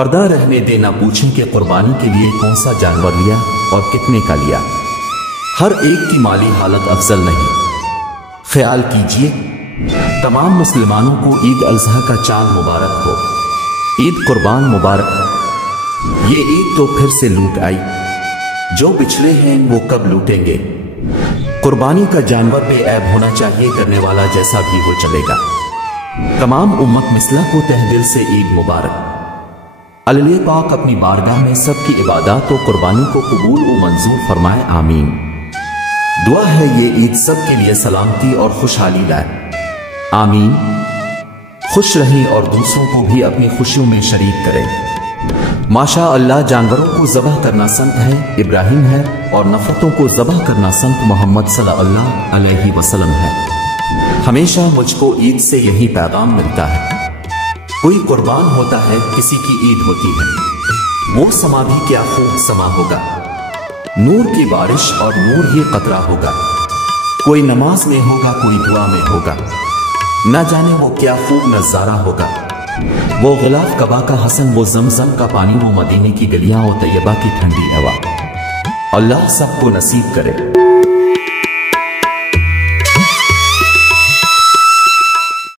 پردہ رہنے دینا پوچھیں کہ قربانی کے لیے کون سا جانور لیا اور کتنے کا لیا۔ ہر ایک کی مالی حالت افضل نہیں۔ خیال کیجئے، تمام مسلمانوں کو عید الاضحیٰ کا چاند مبارک ہو۔ عید قربان مبارک۔ یہ عید تو پھر سے لوٹ آئی۔ جو بچھڑے ہیں وہ کب لوٹیں گے؟ قربانی کا جانور بے عیب ہونا چاہیے، کرنے والا جیسا بھی ہو چلے گا۔ تمام امت مسلح کو تہ دل سے عید مبارک۔ اللہ پاک اپنی بارگاہ میں سب کی عبادات و قربانی کو قبول و منظور فرمائے، آمین۔ دعا ہے یہ عید سب کے لیے سلامتی اور خوشحالی لائے، آمین۔ خوش رہیں اور دوسروں کو بھی اپنی خوشیوں میں شریک کریں۔ ماشاء اللہ، جانوروں کو ذبح کرنا سنت ہے ابراہیم ہے، اور نفرتوں کو ذبح کرنا سنت محمد صلی اللہ علیہ وسلم ہے۔ ہمیشہ مجھ کو عید سے یہی پیغام ملتا ہے۔ کوئی قربان ہوتا ہے، کسی کی عید ہوتی ہے، وہ سما بھی کیا خوب سما ہوگا۔ نور کی بارش اور نور ہی قطرہ ہوگا۔ کوئی نماز میں ہوگا، کوئی دعا میں ہوگا، نہ جانے وہ کیا خوب نظارہ ہوگا۔ وہ غلاف کعبہ کا حسن، وہ زمزم کا پانی، وہ مدینے کی گلیاں، وہ طیبہ کی ٹھنڈی ہوا۔ اللہ سب کو نصیب کرے۔